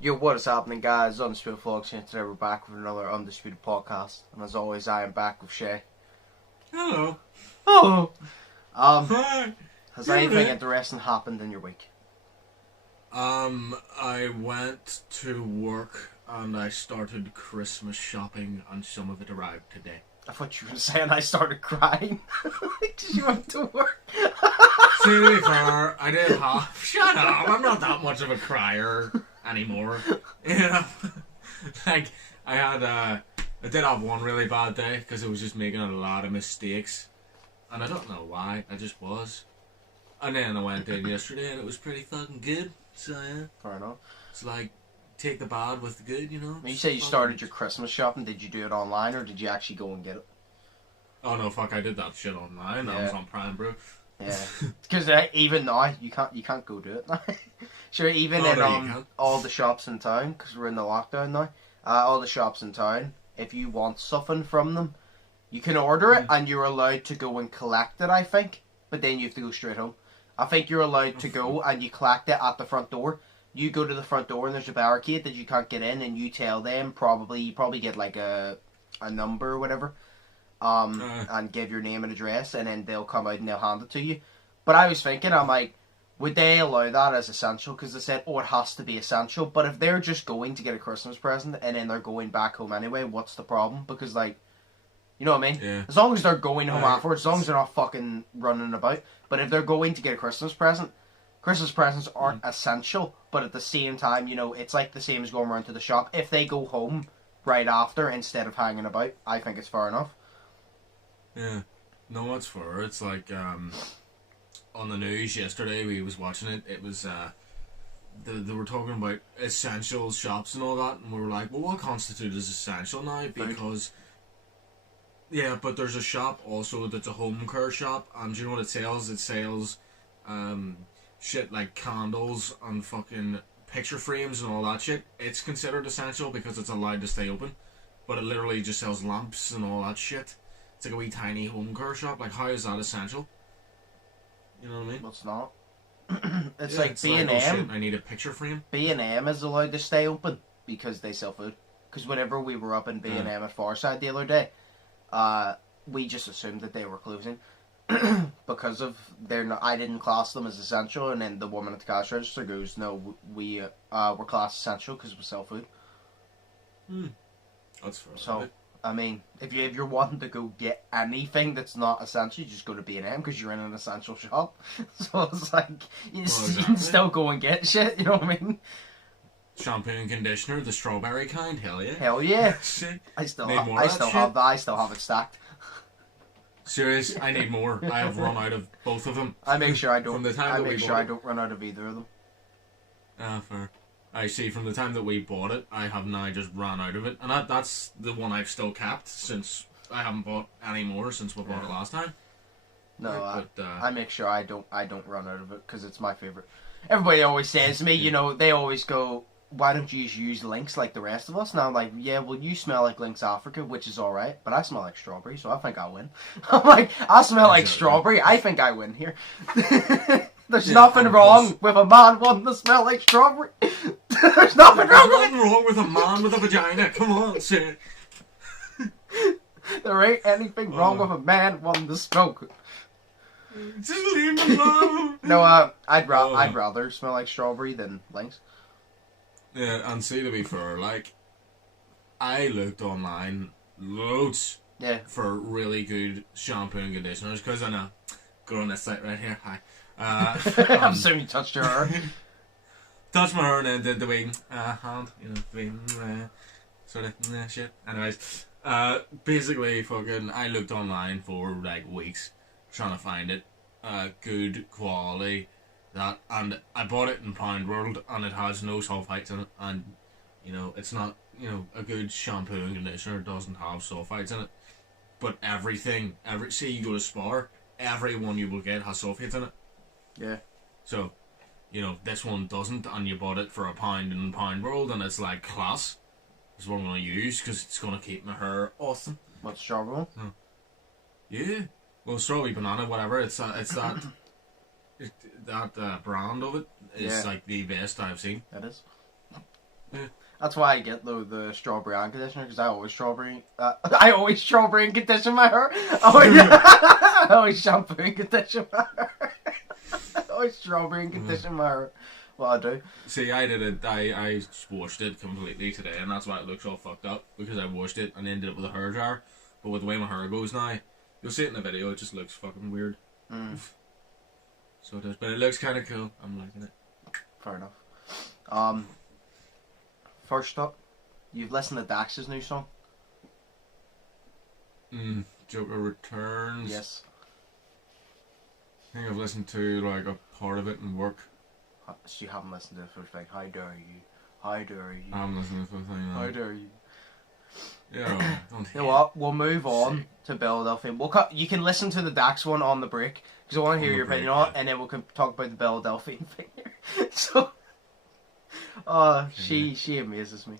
Yo, what is happening, guys? Undisputed Vlogs here. Today we're back with another Undisputed podcast. And as always, I am back with Shay. Hello. Oh! Hi. Has anything interesting happened in your week? I went to work and I started Christmas shopping and some of it arrived today. I thought you were saying I started crying because you went to work. See, to be fair, I did have... Shut up! I'm not that much of a crier anymore. You know? Like, I did have one really bad day because I was just making a lot of mistakes. And I don't know why, I just was. And then I went in yesterday and it was pretty fucking good. So, yeah. Fair enough. It's like, take the bad with the good, you know? When you say you started your Christmas shopping, did you do it online or did you actually go and get it? Oh no, fuck! I did that shit online. That was on Prime, bro. Yeah, because even now you can't go do it now. Sure, even in all the shops in town, because we're in the lockdown now. All the shops in town, if you want something from them, you can order it and you're allowed to go and collect it. I think, but then you have to go straight home. I think you're allowed to go and you collect it at the front door. You go to the front door and there's a barricade that you can't get in, and you tell them you probably get like a number or whatever. And give your name and address, and then they'll come out and they'll hand it to you. But I was thinking, I'm like, would they allow that as essential? Because they said, oh, it has to be essential. But if they're just going to get a Christmas present and then they're going back home anyway, what's the problem? Because, like, you know what I mean? Yeah. As long as they're going home afterwards, as long as they're not fucking running about. But if they're going to get a Christmas present, Christmas presents aren't essential. But at the same time, you know, it's like the same as going around to the shop. If they go home right after instead of hanging about, I think it's fair enough. Yeah, no, it's fair. It's like on the news yesterday, we was watching it. It was they were talking about essential shops and all that, and we were like, well, what constitutes as essential now? Because yeah, but there's a shop also that's a home care shop, and do you know what it sells? It sells shit like candles and fucking picture frames and all that shit. It's considered essential because it's allowed to stay open, but it literally just sells lamps and all that shit. It's like a wee tiny home care shop. Like, how is that essential? You know what I mean? Well, it's not. It's like B&M. Like, oh shit, I need a picture frame. B&M is allowed to stay open because they sell food. Because whenever we were up in B&M at Farside the other day, we just assumed that they were closing because of I didn't class them as essential, and then the woman at the cash register goes, "No, we're classed essential because we sell food." That's fair. So. I mean, if you're wanting to go get anything that's not essential, you just go to B&M because you're in an essential shop. So it's like, you can still go and get shit, you know what I mean? Shampoo and conditioner, the strawberry kind, hell yeah. Hell yeah. Shit. I still have that, I still have it stacked. Serious, I need more. I have run out of both of them. I make sure I don't run out of either of them. Fair. I see, from the time that we bought it, I have now just ran out of it. And that's the one I've still kept, since I haven't bought any more since we bought it last time. No, I make sure I don't run out of it, because it's my favourite. Everybody always says to me, you know, they always go, why don't you use Lynx like the rest of us? And I'm like, yeah, well, you smell like Lynx Africa, which is alright, but I smell like strawberry, so I think I'll win. I'm like, I smell like strawberry, I think I win here. There's nothing wrong with a man wanting to smell like strawberry. There's nothing wrong with a man with a vagina. Come on, say it. There ain't anything wrong with a man wanting to smoke it. Just leave me alone. No, I'd rather smell like strawberry than Lynx. Yeah, and see, to be fair, like, I looked online loads for really good shampoo and conditioners, because I know, go on this site right here, hi. I'm assuming you touched your hair. Touched my hair and then did the wee hand, you know, the wee sort of shit. Anyways, basically, fucking, I looked online for like weeks trying to find it, good quality, and I bought it in Pound World, and it has no sulfites in it, and you know, it's not, you know, a good shampoo and conditioner doesn't have sulfites in it, but say you go to Spar, every one you will get has sulfites in it. Yeah. So, you know, this one doesn't, and you bought it for £1 in Pound World, and it's like class. It's what I'm going to use, because it's going to keep my hair awesome. What's strawberry one? Yeah. Well, strawberry banana, whatever. It's that brand of it is like the best I've seen. That is. That's why I get the strawberry hand conditioner, because I always strawberry and condition my hair. I always shampoo and condition my hair. I always strawberry and condition my hair. What I do. See, I did it. I washed it completely today, and that's why it looks all fucked up, because I washed it and ended up with a hair dryer. But with the way my hair goes now, you'll see it in the video. It just looks fucking weird. So it does, but it looks kind of cool. I'm liking it. Fair enough. First up, you've listened to Dax's new song? Joker Returns. Yes. I think I've listened to like a part of it in work. So you haven't listened to the first thing. How dare you? How dare you? I haven't listened to the full thing. How dare you? Yeah, don't you know what? We'll move on to Belle Delphine. You can listen to the Dax one on the break, because I want to hear your opinion on it, and then we can talk about the Belle Delphine thing here. So, she amazes me.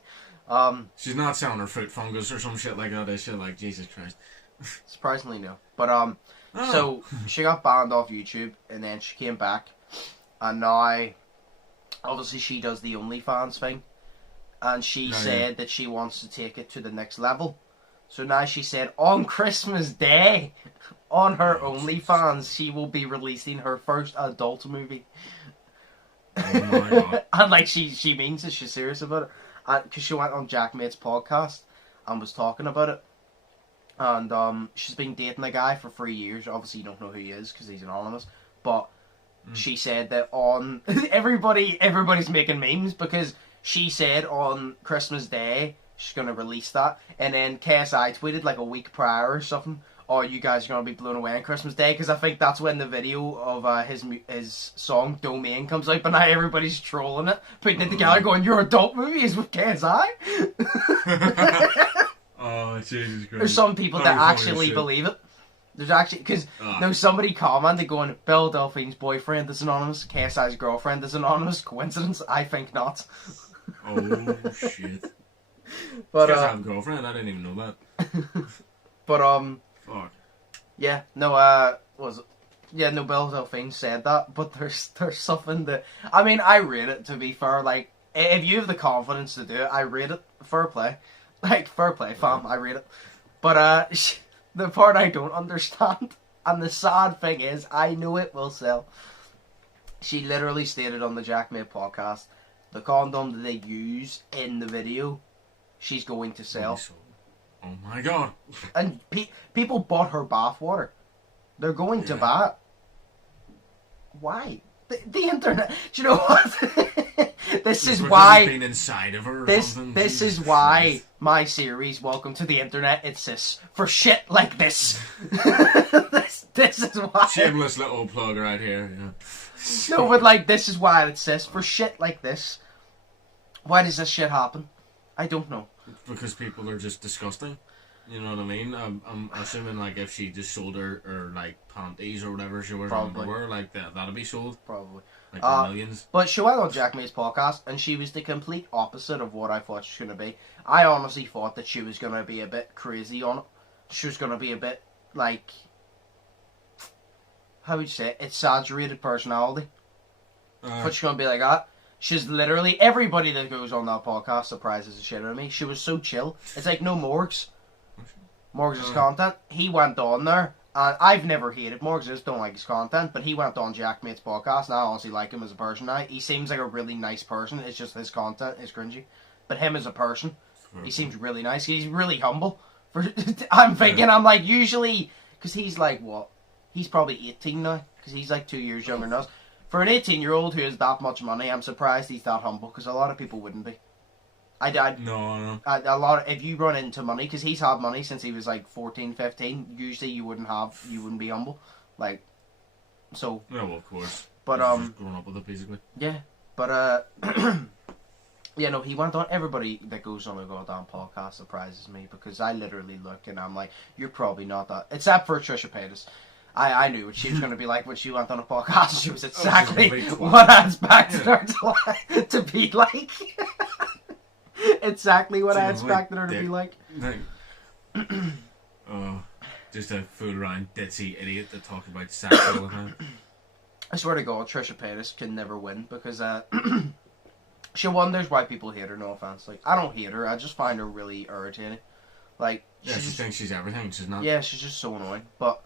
She's not selling her fruit fungus or some shit like that, is she? Like, Jesus Christ. Surprisingly, no. But, so, she got banned off YouTube, and then she came back, and now, obviously she does the OnlyFans thing, and she said that she wants to take it to the next level. So now she said on Christmas Day, on her OnlyFans, she will be releasing her first adult movie. Oh my God. And like she means it, she's serious about it. Because she went on Jack Mate's podcast and was talking about it. And she's been dating a guy for 3 years. Obviously you don't know who he is because he's anonymous. But she said that on... everybody's making memes because she said on Christmas Day she's going to release that. And then KSI tweeted like a week prior or something, "Oh, you guys are going to be blown away on Christmas Day," because I think that's when the video of his song Domain comes out. But now everybody's trolling it, putting it together, going, "Your adult movie is with KSI?" Oh, Jesus Christ. There's some people that actually believe it. There's actually, because somebody commented going, "Belle Delphine's boyfriend is anonymous, KSI's girlfriend is anonymous. Coincidence? I think not." Oh, shit. But I have a girlfriend, I didn't even know that. But fuck. Yeah, no, Belle Delphine said that, but there's something that, I mean, I rate it, to be fair. Like, if you have the confidence to do it, I rate it. Fair play. Like, fair play, fam, I rate it. But the part I don't understand, and the sad thing is, I know it will sell. She literally stated on the Jack May podcast, the condom that they use in the video, she's going to sell. Oh my God. And people bought her bathwater. They're going to buy it. Why? The internet. Do you know what? This is why. Been inside of her or this is why my series, Welcome to the Internet, exists. For shit like this. this is why. Shameless little plug right here. Yeah. No, but like, this is why it exists. For shit like this. Why does this shit happen? I don't know. Because people are just disgusting. You know what I mean? I'm assuming like if she just sold her like panties or whatever she wears underwear, like that'd be sold. Probably. Like millions. But she went on Jack May's podcast and she was the complete opposite of what I thought she was going to be. I honestly thought that she was going to be a bit crazy on it. She was going to be a bit like, how would you say it? Exaggerated personality. But she's going to be like that. She's literally, everybody that goes on that podcast surprises the shit out of me. She was so chill. It's like no Morgs. Morgs' content. He went on there, and I've never hated Morgs. I just don't like his content, but he went on Jack Mate's podcast, and I honestly like him as a person now. He seems like a really nice person. It's just his content is cringy. But him as a person, he seems really nice. He's really humble. I'm thinking, I'm like, usually, because he's like, what? He's probably 18 now, because he's like 2 years younger than us. For an 18-year-old who has that much money, I'm surprised he's that humble, because a lot of people wouldn't be. No. If you run into money, because he's had money since he was like 14, 15, usually you wouldn't be humble. Like, so. Yeah, well, of course. But, just growing up with it, basically. Yeah, but, yeah, no, he went on. Everybody that goes on a goddamn podcast surprises me, because I literally look and I'm like, you're probably not that. Except for Trisha Paytas. I knew what she was going to be like when she went on a podcast. She was exactly what I expected her to be like. Exactly what I expected her to be like. Oh, just a fool around ditzy idiot that talks about sex all the time. I swear to God, Trisha Paytas can never win, because She wonders why people hate her, no offense. Like, I don't hate her, I just find her really irritating. Like, yeah, she thinks she's everything, she's not. Yeah, she's just so annoying. But,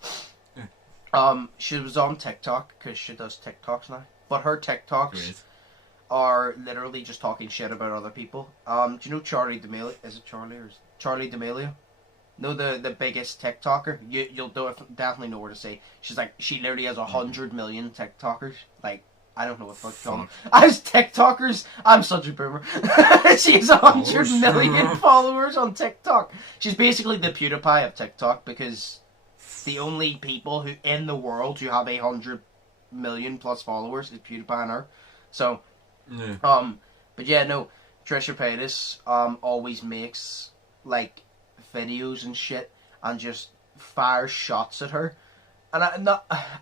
she was on TikTok, because she does TikToks now. But her TikToks are literally just talking shit about other people. Do you know Charlie D'Amelio? Is it Charlie or Charlie D'Amelio? No, the biggest TikToker. You'll definitely know where to say. She's like, she literally has 100 million TikTokers. Like, I don't know what the fuck. As TikTokers, I'm such a boomer. She has 100 million followers on TikTok. She's basically the PewDiePie of TikTok, because the only people who in the world who have 100 million plus followers is PewDiePie and her. So, but yeah, no, Trisha Paytas always makes like videos and shit and just fires shots at her, and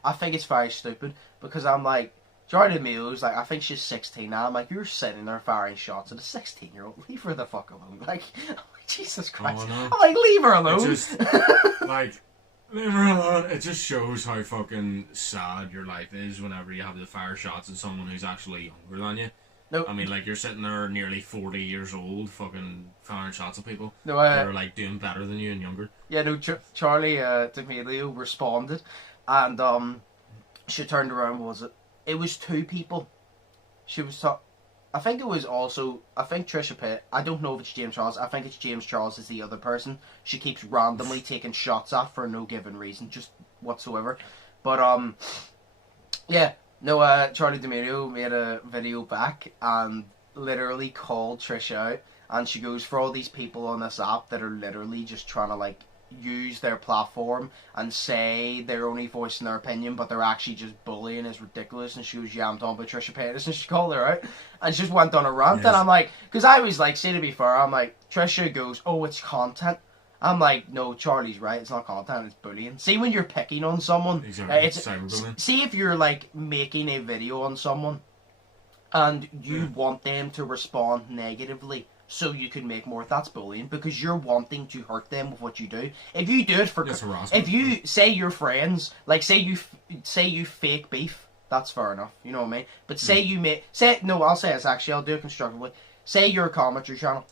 I think it's very stupid, because I'm like, Charlie D'Amelio's like, I think she's 16 now. I'm like, you're sitting there firing shots at a 16-year-old. Leave her the fuck alone. Like, Jesus Christ. Oh, no. I'm like, leave her alone. It just, like, leave her alone. It just shows how fucking sad your life is whenever you have to fire shots at someone who's actually younger than you. No. I mean, like, you're sitting there nearly 40 years old, fucking firing shots at people that are, like, doing better than you and younger. Yeah, no, Charlie D'Amelio responded, and she turned around, was it? It was two people. She was I think Trisha Pitt, I don't know if it's James Charles, I think it's James Charles is the other person she keeps randomly taking shots at for no given reason, just whatsoever. But, yeah, no, Charlie D'Amelio made a video back and literally called Trisha out, and she goes, for all these people on this app that are literally just trying to, like, use their platform and say they're only voicing their opinion, but they're actually just bullying, is ridiculous. And she goes, yeah, I'm talking about Trisha Paytas, and she called her out, and she just went on a rant. Yes. And I'm like, because I was like, say to be fair, I'm like, Trisha goes, oh, it's content. I'm like, no, Charlie's right, it's not content, it's bullying. See, when you're picking on someone, it's cyberbullying. See if you're like making a video on someone and you want them to respond negatively so you can make more, that's bullying, because you're wanting to hurt them with what you do. If you do it for, if you say you're friends, like say you fake beef, that's fair enough, you know what I mean? But say you make, I'll say this actually, I'll do it constructively. Say you're a commentary channel,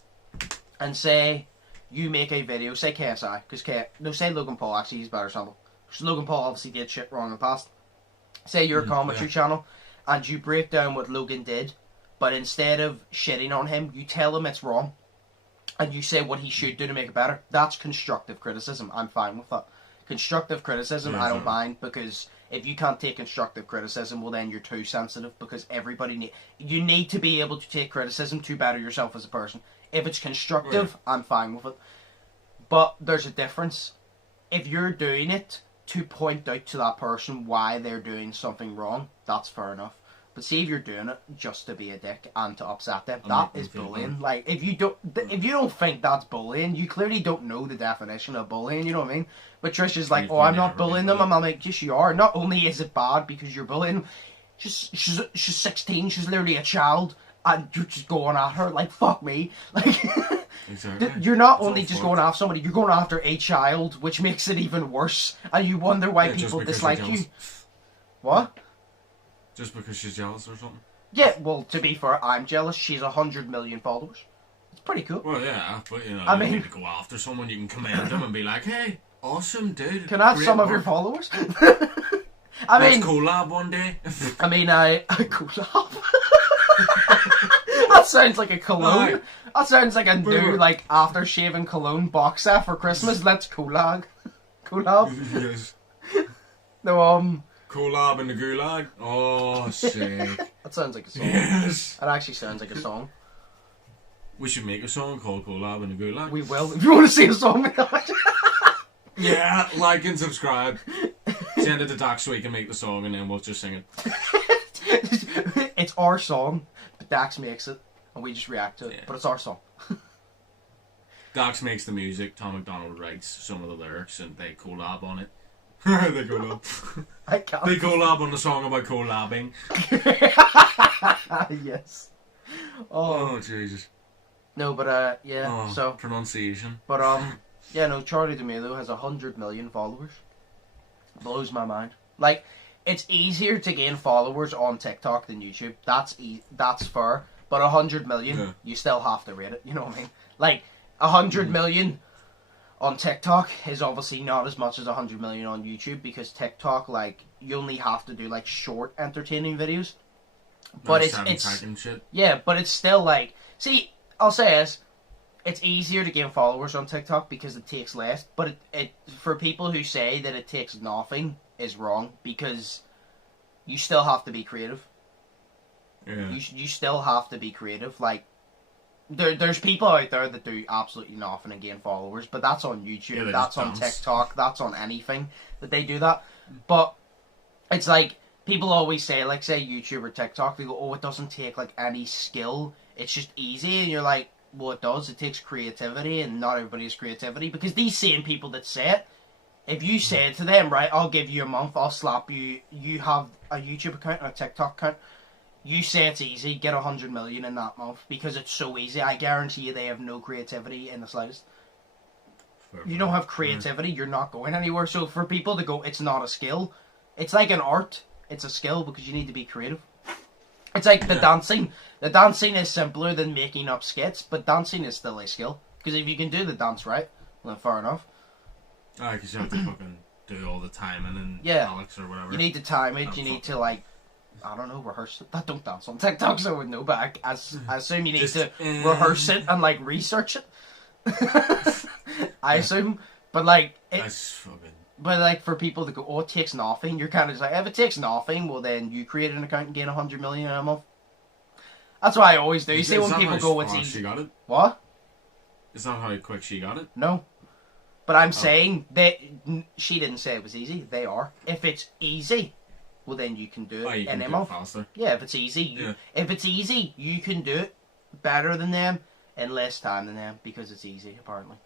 and say you make a video, say KSI, say Logan Paul, actually he's a better example, because Logan Paul obviously did shit wrong in the past. Say you're a commentary channel, and you break down what Logan did, but instead of shitting on him, you tell him it's wrong, and you say what he should do to make it better. That's constructive criticism. I'm fine with that. Constructive criticism, I don't mind, because if you can't take constructive criticism, well then you're too sensitive, because you need to be able to take criticism to better yourself as a person. If it's constructive, I'm fine with it. But there's a difference. If you're doing it to point out to that person why they're doing something wrong, that's fair enough. But see, if you're doing it just to be a dick and to upset them, that is bullying. Like, if you don't think that's bullying, you clearly don't know the definition of bullying, you know what I mean? But Trisha's like, oh, I'm not bullying them. I'm like, yes, you are. Not only is it bad because you're bullying them, she's 16, she's literally a child, and you're just going at her, like, fuck me. Like, exactly. You're not only just going after somebody, you're going after a child, which makes it even worse, and you wonder why people dislike you. What? Just because she's jealous or something? Yeah, well, to be fair, I'm jealous. She's 100 million followers. It's pretty cool. Well, yeah, but you know, you don't need to go after someone. You can commend them and be like, hey, awesome, dude. Can I have some of your followers? Let's collab one day. I collab? That sounds like a cologne. That sounds like a new, like, after-shaving cologne box set for Christmas. Let's collab. Collab? Yes. No, Collab in the gulag? Oh, sick. That sounds like a song. Yes. That actually sounds like a song. We should make a song called Collab in the gulag. We will. If you want to see a song, yeah, like and subscribe. Send it to Dax so he can make the song and then we'll just sing it. It's our song, but Dax makes it and we just react to it. Yeah. But it's our song. Dax makes the music, Tom McDonald writes some of the lyrics and they collab on it. They collab. I can't. They collab on the song about collabing. Yes. Oh, Jesus. No, but yeah. So pronunciation. But yeah, no. Charlie D'Amelio has 100 million followers. Blows my mind. Like, it's easier to gain followers on TikTok than YouTube. That's fair. But 100 million, you still have to rate it. You know what I mean? Like 100 million on TikTok is obviously not as much as 100 million on YouTube, because TikTok, like, you only have to do like short entertaining videos. But it's shit. Yeah, but it's still like, see, I'll say this, it's easier to gain followers on TikTok because it takes less, but it for people who say that it takes nothing is wrong, because you still have to be creative. Yeah. You still have to be creative. Like, there's people out there that do absolutely nothing and gain followers, but that's on YouTube, yeah, that's on TikTok, that's on anything that they do that. But it's like, people always say, like, say YouTube or TikTok, they go, oh, it doesn't take like any skill, it's just easy, and you're like, well, it does. It takes creativity, and not everybody has creativity, because these same people that say it, if you say to them, right, I'll give you a month, I'll slap you, you have a YouTube account and a TikTok account, you say it's easy, get 100 million in that month, because it's so easy, I guarantee you they have no creativity in the slightest. You don't have creativity, you're not going anywhere. So for people to go, it's not a skill, it's like an art, it's a skill, because you need to be creative. It's like the dancing. The dancing is simpler than making up skits, but dancing is still a skill. Because if you can do the dance right, well, then fair enough. Because you have to fucking do all the timing and Alex or whatever. You need to time it, you need to, like, I don't know, rehearse it. I don't dance on TikTok, so I wouldn't know, but I assume you need to rehearse it and, like, research it. I assume. But, like, that's fucking... But, like, for people to go, oh, it takes nothing, you're kind of just like, if it takes nothing, well, then you create an account and gain 100 million in a month. That's what I always do. You see when people go, it's easy. She got it? What? It's not how quick she got it? No. But I'm saying that she didn't say it was easy. They are. If it's easy, well, then you can do it in a month. Faster. Yeah, if it's easy, if it's easy, you can do it better than them in less time than them, because it's easy, apparently.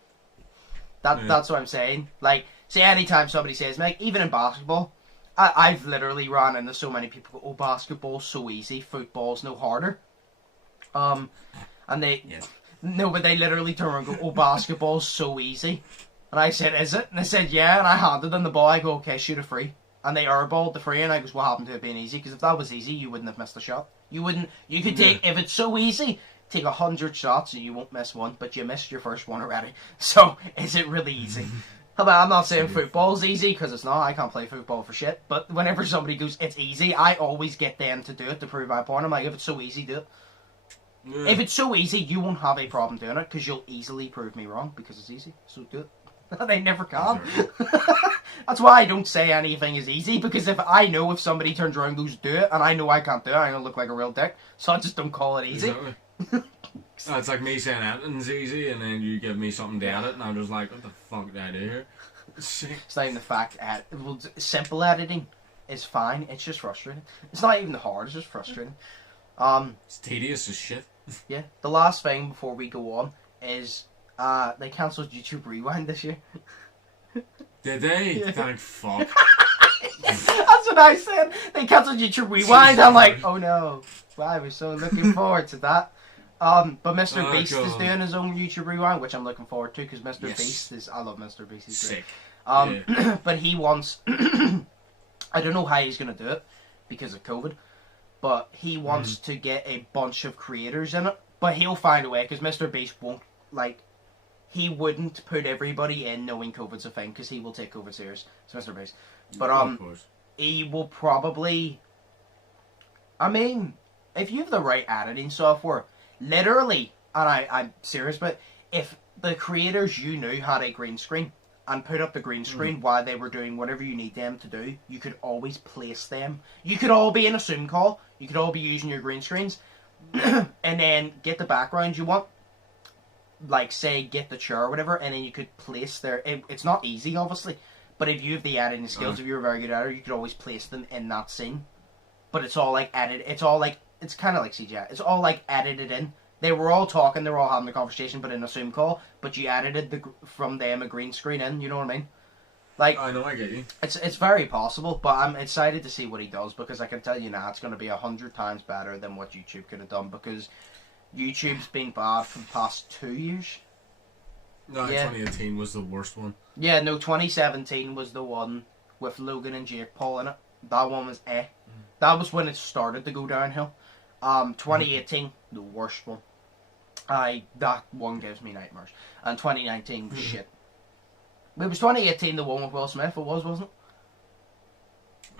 That's what I'm saying. Like, say anytime somebody says, like, even in basketball, I've literally run into so many people go, oh, basketball's so easy, football's no harder. And they, no, but they literally turn around and go, oh, basketball's so easy. And I said, is it? And they said, yeah, and I handed them the ball, I go, okay, shoot a free. And they airballed the free, and I goes, what happened to it being easy? Because if that was easy, you wouldn't have missed a shot. You could take, if it's so easy, take 100 shots and you won't miss one, but you missed your first one already. So, is it really easy? I'm not saying football's easy, because it's not. I can't play football for shit. But whenever somebody goes, it's easy, I always get them to do it to prove my point. I'm like, if it's so easy, do it. Yeah. If it's so easy, you won't have a problem doing it, because you'll easily prove me wrong, because it's easy. So do it. They never can. That's why I don't say anything is easy, because if I know if somebody turns around and goes, do it, and I know I can't do it, I'm going to look like a real dick. So I just don't call it easy. Exactly. It's like me saying editing's easy, and then you give me something to edit, and I'm just like, what the fuck did I do here? It's not even the fact that simple editing is fine, it's just frustrating. It's not even hard, it's just frustrating. It's tedious as shit. Yeah. The last thing before we go on is they cancelled YouTube Rewind this year. Did they? Yeah. Thank fuck. That's what I said. They cancelled YouTube Rewind. I'm like, oh no. Wow, I was so looking forward to that. But Mr. Beast is doing his own YouTube Rewind, which I'm looking forward to, because Mr. Beast is... I love Mr. Beast. He's sick. Great. But he wants... I don't know how he's going to do it, because of COVID, but he wants to get a bunch of creators in it. But he'll find a way, because Mr. Beast won't, like... He wouldn't put everybody in knowing COVID's a thing, because he will take COVID serious. It's Mr. Beast. But, he will probably... I mean, if you have the right editing software... Literally, and I'm serious, but if the creators you knew had a green screen and put up the green screen while they were doing whatever you need them to do, you could always place them. You could all be in a Zoom call, you could all be using your green screens, and then get the background you want, like, say, get the chair or whatever, and then you could place their... It's not easy, obviously, but if you have the editing skills, if you're a very good editor, you could always place them in that scene. But it's all, like, edited, it's all, like... It's kind of like CGI. It's all, like, edited in. They were all talking, they were all having a conversation, but in a Zoom call, but you edited from them a green screen in, you know what I mean? Like, I know, I get you. It's very possible, but I'm excited to see what he does, because I can tell you now, it's going to be 100 times better than what YouTube could have done, because YouTube's been bad for the past 2 years. No, 2018 was the worst one. Yeah, no, 2017 was the one with Logan and Jake Paul in it. That one was That was when it started to go downhill. 2018 The worst one. That one gives me nightmares. And 2019 was shit. It was 2018 the one with Will Smith, wasn't it?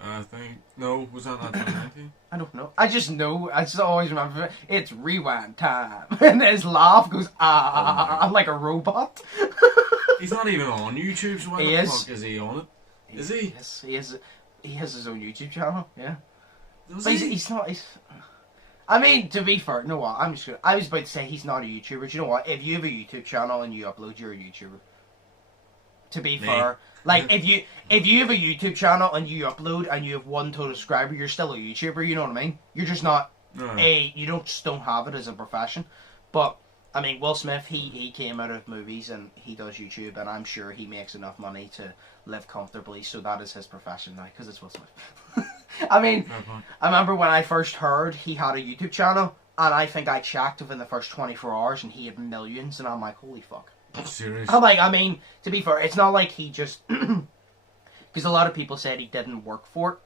I think... No, was that not 2019? I don't know. I just know. I just always remember it's rewind time. And his laugh goes, I'm like a robot. He's not even on YouTube, so why the fuck is he on it? Is he? Yes, he has his own YouTube channel, yeah. Does But he? he's not... I mean, to be fair, you know what? I was about to say he's not a YouTuber. Do you know what? If you have a YouTube channel and you upload, you're a YouTuber. To be fair, like if you have a YouTube channel and you upload and you have one total subscriber, you're still a YouTuber. You know what I mean? You're just not you don't have it as a profession. But I mean, Will Smith, he came out of movies and he does YouTube, and I'm sure he makes enough money to live comfortably. So that is his profession now, because it's Will Smith. I mean, I remember when I first heard he had a YouTube channel, and I think I checked within the first 24 hours, and he had millions, and I'm like, holy fuck. Serious? I'm like, I mean, to be fair, it's not like he just... Because a lot of people said he didn't work for it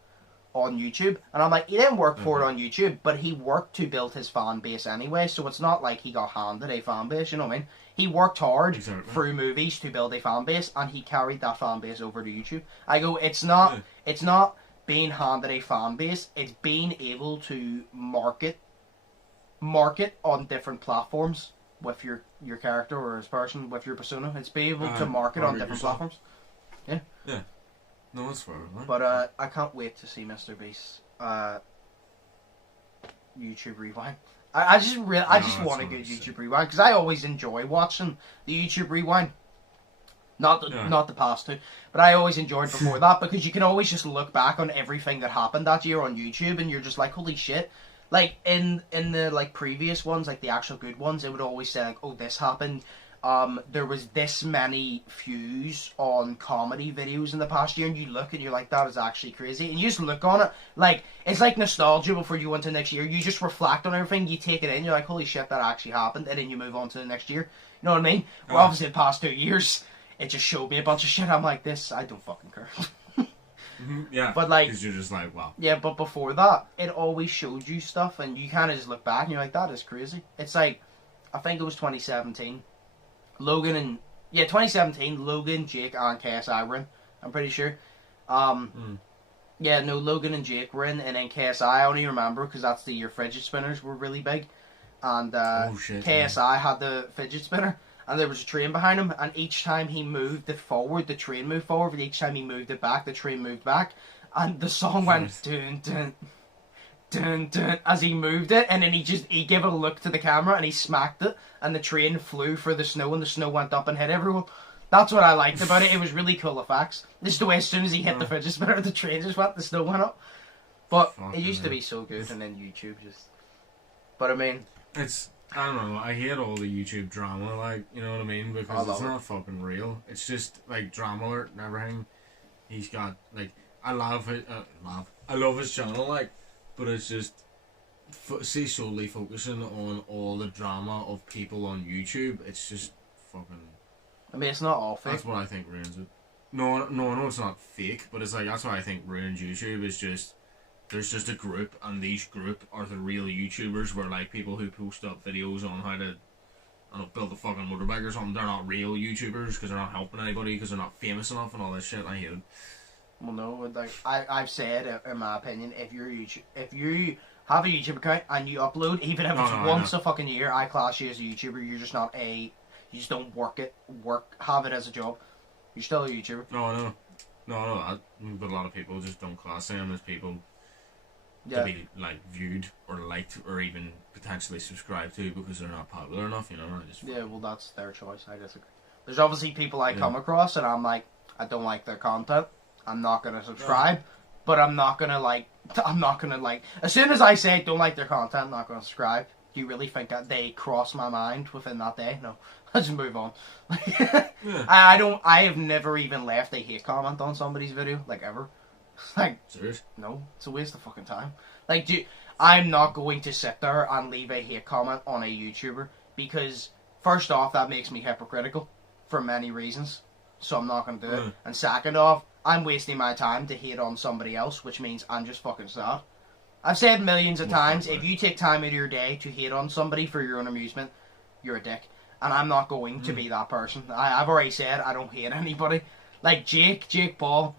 on YouTube. And I'm like, he didn't work for it on YouTube, but he worked to build his fan base anyway, so it's not like he got handed a fan base, you know what I mean? He worked hard through movies to build a fan base, and he carried that fan base over to YouTube. I go, it's not being handed a fan base, it's being able to market on different platforms with your character or his person, with your persona. It's be able to market on different platforms. Yeah. Yeah. No, that's fair. Right? But I can't wait to see Mr. Beast's YouTube Rewind. I just want a good YouTube Rewind, because I always enjoy watching the YouTube Rewind. Not the past two, but I always enjoyed before that, because you can always just look back on everything that happened that year on YouTube, and you're just like, holy shit. Like, in the, like, previous ones, like, the actual good ones, it would always say, like, oh, this happened. There was this many views on comedy videos in the past year, and you look and you're like, that is actually crazy. And you just look on it, like, it's like nostalgia before you go into next year. You just reflect on everything, you take it in, you're like, holy shit, that actually happened, and then you move on to the next year. You know what I mean? Well, obviously, the past 2 years, it just showed me a bunch of shit. I'm like, I don't fucking care. Yeah, but like, because you're just like, wow. Yeah, but before that, it always showed you stuff, and you kind of just look back and you're like, that is crazy. It's like, I think it was 2017. 2017, Logan, Jake, and KSI were in. I'm pretty sure. Yeah, no, Logan and Jake were in, and then KSI, I only remember because that's the year fidget spinners were really big. And KSI had the fidget spinner, and there was a train behind him, and each time he moved it forward, the train moved forward, but each time he moved it back, the train moved back, and the song went dun dun dun dun as he moved it, and then he gave a look to the camera, and he smacked it, and the train flew for the snow, and the snow went up and hit everyone. That's what I liked about it. It was really cool effects. Just the way as soon as he hit the fidget spinner, the train just went, the snow went up. But it used to be so good, and then YouTube just... But I mean... I don't know, I hate all the YouTube drama, like, you know what I mean? Because it's not fucking real. It's just, like, drama alert and everything. He's got, like, I love his channel, like, but it's just, solely focusing on all the drama of people on YouTube. It's just fucking... I mean, it's not all fake. That's what I think ruins it. No, I know it's not fake, but it's like, that's what I think ruins YouTube, is just... There's just a group, and each group are the real YouTubers, where like people who post up videos on how to, I don't know, build a fucking motorbike or something. They're not real YouTubers because they're not helping anybody, because they're not famous enough and all this shit. I hate it. Well, no, like I've said, in my opinion, if you have a YouTube account and you upload, even if it's once a fucking year, I class you as a YouTuber. You're just not you just don't have it as a job. You're still a YouTuber. No, that. But a lot of people just don't class them as people. To be like viewed or liked or even potentially subscribed to because they're not popular enough, you know. Yeah, well, that's their choice. I disagree. There's obviously people I come across and I'm like, I don't like their content. I'm not gonna subscribe, but I'm not gonna like. As soon as I say don't like their content, I'm not gonna subscribe. Do you really think that they cross my mind within that day? No, I just move on. I have never even left a hate comment on somebody's video, like ever. Like, serious? No, it's a waste of fucking time. Like, I'm not going to sit there and leave a hate comment on a YouTuber, because first off, that makes me hypocritical for many reasons, so I'm not going to do it. And second off, I'm wasting my time to hate on somebody else, which means I'm just fucking sad. I've said millions of times, if you take time out of your day to hate on somebody for your own amusement, you're a dick. And I'm not going to be that person. I've already said I don't hate anybody. Like Jake Paul,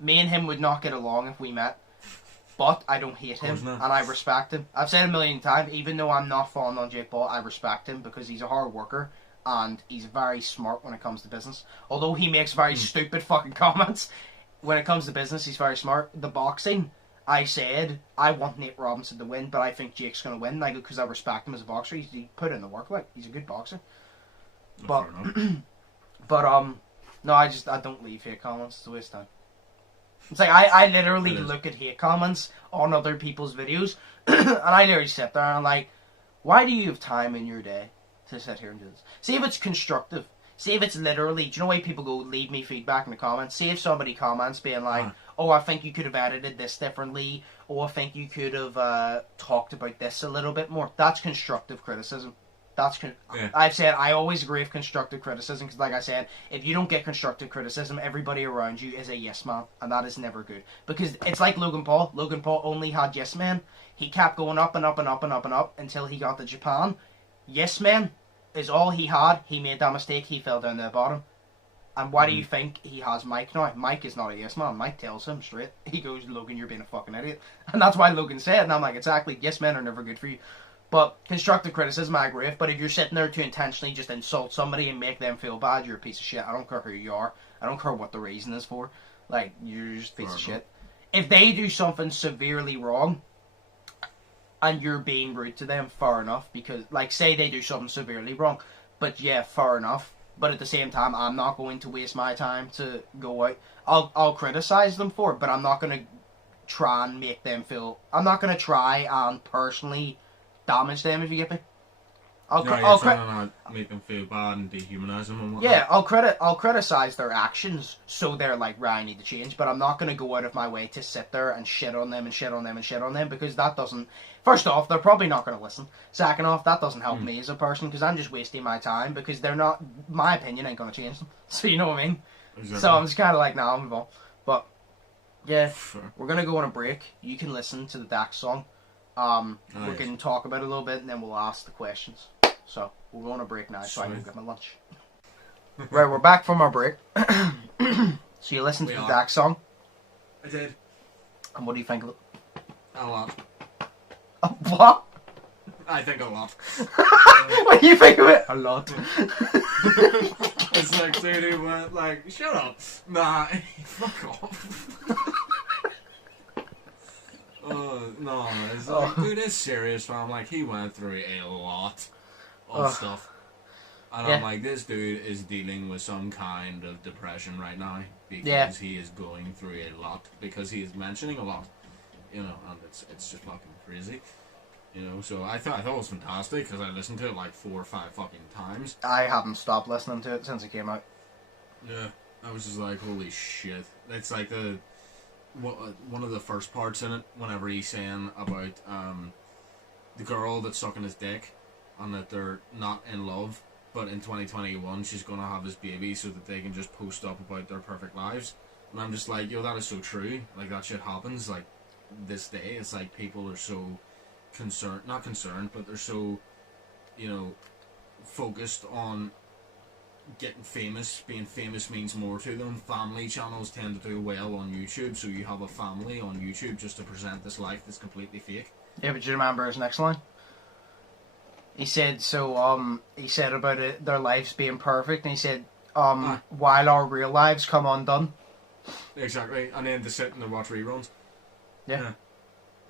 me and him would not get along if we met. But I don't hate him, and I respect him. I've said a million times, even though I'm not fond on Jake Paul, I respect him because he's a hard worker, and he's very smart when it comes to business. Although he makes very stupid fucking comments, when it comes to business, he's very smart. The boxing, I said, I want Nate Robinson to win, but I think Jake's going to win, like, because I respect him as a boxer. He put in the work, like, he's a good boxer. But, no, I don't leave hate comments, it's a waste of time. It's like, I literally look at hate comments on other people's videos, and I literally sit there and I'm like, why do you have time in your day to sit here and do this? See if it's constructive. See if it's literally, do you know why people go, leave me feedback in the comments? See if somebody comments being like, oh, I think you could have edited this differently, or I think you could have talked about this a little bit more. That's constructive criticism. I've said I always agree with constructive criticism because, like I said, if you don't get constructive criticism, everybody around you is a yes man, and that is never good. Because it's like Logan Paul. Logan Paul only had yes men. He kept going up and up and up and up and up until he got to Japan. Yes men is all he had. He made that mistake. He fell down to the bottom. And why do you think he has Mike now? Mike is not a yes man. Mike tells him straight. He goes, Logan, you're being a fucking idiot. And that's why Logan said, and I'm like, exactly, yes men are never good for you. But constructive criticism, I agree with. But if you're sitting there to intentionally just insult somebody and make them feel bad, you're a piece of shit. I don't care who you are. I don't care what the reason is for. Like, you're just a piece of shit. If they do something severely wrong, and you're being rude to them, fair enough. Because, like, say they do something severely wrong. But, yeah, fair enough. But at the same time, I'm not going to waste my time to go out. I'll criticize them for it, but I'm not going to try and make them feel... I'm not going to try and personally... damage them, if you get me. I'll make them feel bad and dehumanize them and whatnot. Yeah, I'll criticize their actions so they're like, right, I need to change, but I'm not going to go out of my way to sit there and shit on them and shit on them and shit on them, because that doesn't... First off, they're probably not going to listen. Second off, that doesn't help me as a person, because I'm just wasting my time, because they're not... My opinion ain't going to change them. So you know what I mean? Exactly. So I'm just kind of like, nah, I'll move on. But, yeah, we're going to go on a break. You can listen to the Dax song. We can talk about it a little bit, and then we'll ask the questions. So, we'll go on a break now, so I can get my lunch. Right, we're back from our break. So you listened to the Dax song? I did. And what do you think of it? A lot. What? I think a lot. What do you think of it? A lot. It's like, dude, he went like, shut up. Nah, fuck off. No, it's like, dude, it's serious, man. Like, he went through a lot of stuff. And I'm like, this dude is dealing with some kind of depression right now because he is going through a lot, because he is mentioning a lot, you know, and it's just fucking crazy, you know. So I thought it was fantastic because I listened to it like 4 or 5 fucking times. I haven't stopped listening to it since it came out. Yeah, I was just like, holy shit. It's like one of the first parts in it, whenever he's saying about the girl that's sucking his dick and that they're not in love, but in 2021 she's going to have his baby so that they can just post up about their perfect lives. And I'm just like, yo, that is so true. Like, that shit happens, like, this day. It's like people are so not concerned, but they're so, you know, focused on getting famous. Being famous means more to them. Family channels tend to do well on YouTube, so you have a family on YouTube just to present this life that's completely fake. Yeah, but do you remember his next line? He said, he said about it, their lives being perfect, and he said, while our real lives come undone. Exactly, and then to sit and watch reruns. Yeah.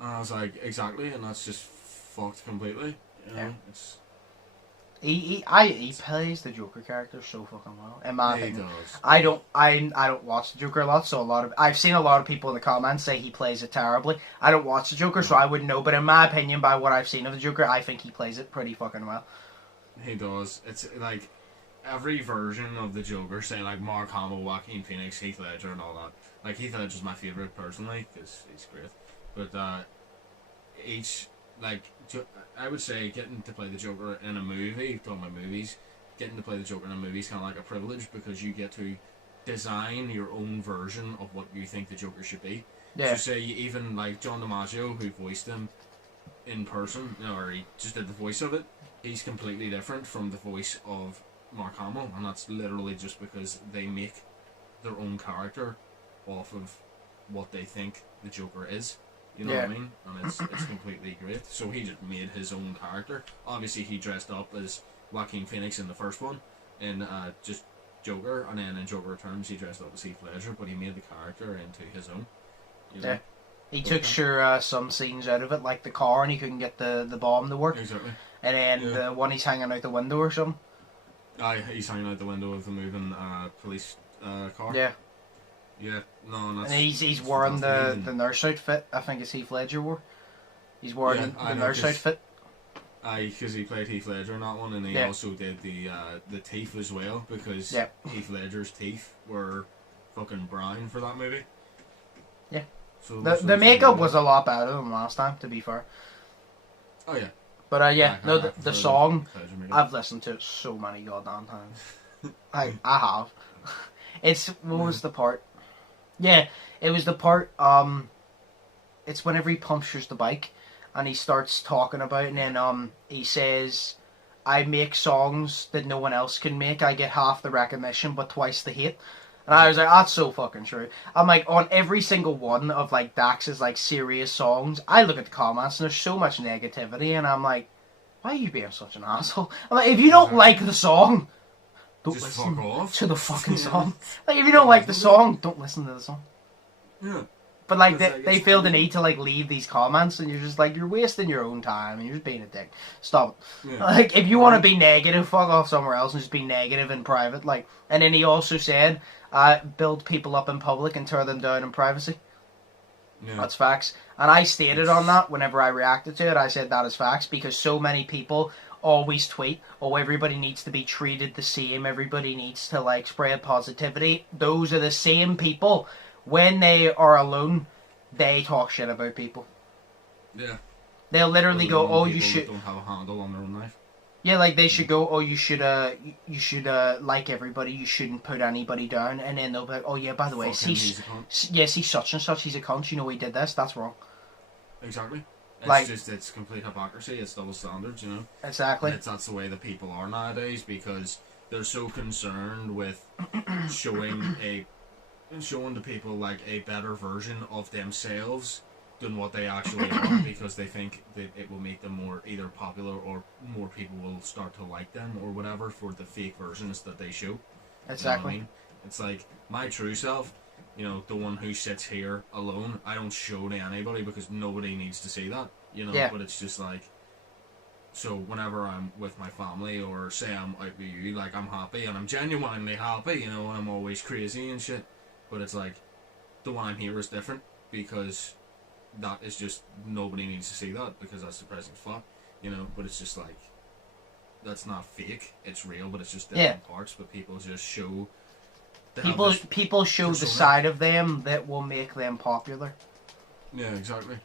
And I was like, exactly, and that's just fucked completely. You know, it's... He plays the Joker character so fucking well. In my opinion, does. I don't watch the Joker a lot, so I've seen a lot of people in the comments say he plays it terribly. I don't watch the Joker, so I wouldn't know. But in my opinion, by what I've seen of the Joker, I think he plays it pretty fucking well. He does. It's like every version of the Joker, say like Mark Hamill, Joaquin Phoenix, Heath Ledger, and all that. Like, Heath Ledger's my favorite personally because he's great. But each, like, I would say getting to play the Joker in a movie, talking about movies, getting to play the Joker in a movie is kind of like a privilege because you get to design your own version of what you think the Joker should be. Yeah. So say even like John DiMaggio, who voiced him in person, or he just did the voice of it, he's completely different from the voice of Mark Hamill, and that's literally just because they make their own character off of what they think the Joker is. You know what I mean? And it's completely great. So he just made his own character. Obviously, he dressed up as Joaquin Phoenix in the first one, in just Joker, and then in Joker Returns he dressed up as Heath Ledger, but he made the character into his own. You know? Yeah. He took some scenes out of it, like the car, and he couldn't get the bomb to work. Exactly. And then the one he's hanging out the window or something. He's hanging out the window of the moving police car. Yeah. Yeah, no, that's... And he's wearing the nurse outfit. I think it's Heath Ledger wore. He's wearing the nurse outfit. Because he played Heath Ledger in that one, and he also did the teeth as well, because Heath Ledger's teeth were fucking brown for that movie. Yeah. So the makeup was a lot better than last time, to be fair. Oh yeah. But the song, I've listened to it so many goddamn times. I have. What was the part? Yeah, it was the part, it's whenever he punctures the bike, and he starts talking about it, and then he says, I make songs that no one else can make, I get half the recognition, but twice the hate. And I was like, that's so fucking true. I'm like, on every single one of like Dax's like serious songs, I look at the comments and there's so much negativity, and I'm like, why are you being such an asshole? I'm like, if you don't like the song, don't just listen fuck off to the fucking song. Like, if you don't like the song, don't listen to the song. Yeah. But like, they feel the need to like leave these comments, and you're just like, you're wasting your own time, and you're just being a dick. Stop it. Yeah. Like, if you want to be negative, fuck off somewhere else and just be negative in private. Like, and then he also said, build people up in public and tear them down in privacy. Yeah. That's facts. And I stated on that whenever I reacted to it. I said that is facts, because so many people always tweet, oh, everybody needs to be treated the same, everybody needs to like spread positivity. Those are the same people, when they are alone, they talk shit about people. Yeah. They'll literally go, oh, you should... don't have a handle on their own life. Yeah, like they should go, oh, you should like everybody, you shouldn't put anybody down, and then they'll be like, oh yeah, by the way, he's such and such, he's a cunt, you know he did this, that's wrong. Exactly. It's complete hypocrisy, it's double standards, you know? Exactly. That's the way that people are nowadays, because they're so concerned with showing to people like a better version of themselves than what they actually are, because they think that it will make them more either popular or more people will start to like them or whatever for the fake versions that they show. Exactly. You know what I mean? It's like my true self, you know, the one who sits here alone, I don't show to anybody because nobody needs to see that, you know. Yeah. But it's just like, so whenever I'm with my family or say I'm out with you, like I'm happy and I'm genuinely happy, you know, and I'm always crazy and shit. But it's like, the one I'm here is different, because that is just, nobody needs to see that, because that's depressing as fuck, you know. But it's just like, that's not fake, it's real, but it's just different parts. But people just show, people show the side of them that will make them popular. Yeah, exactly.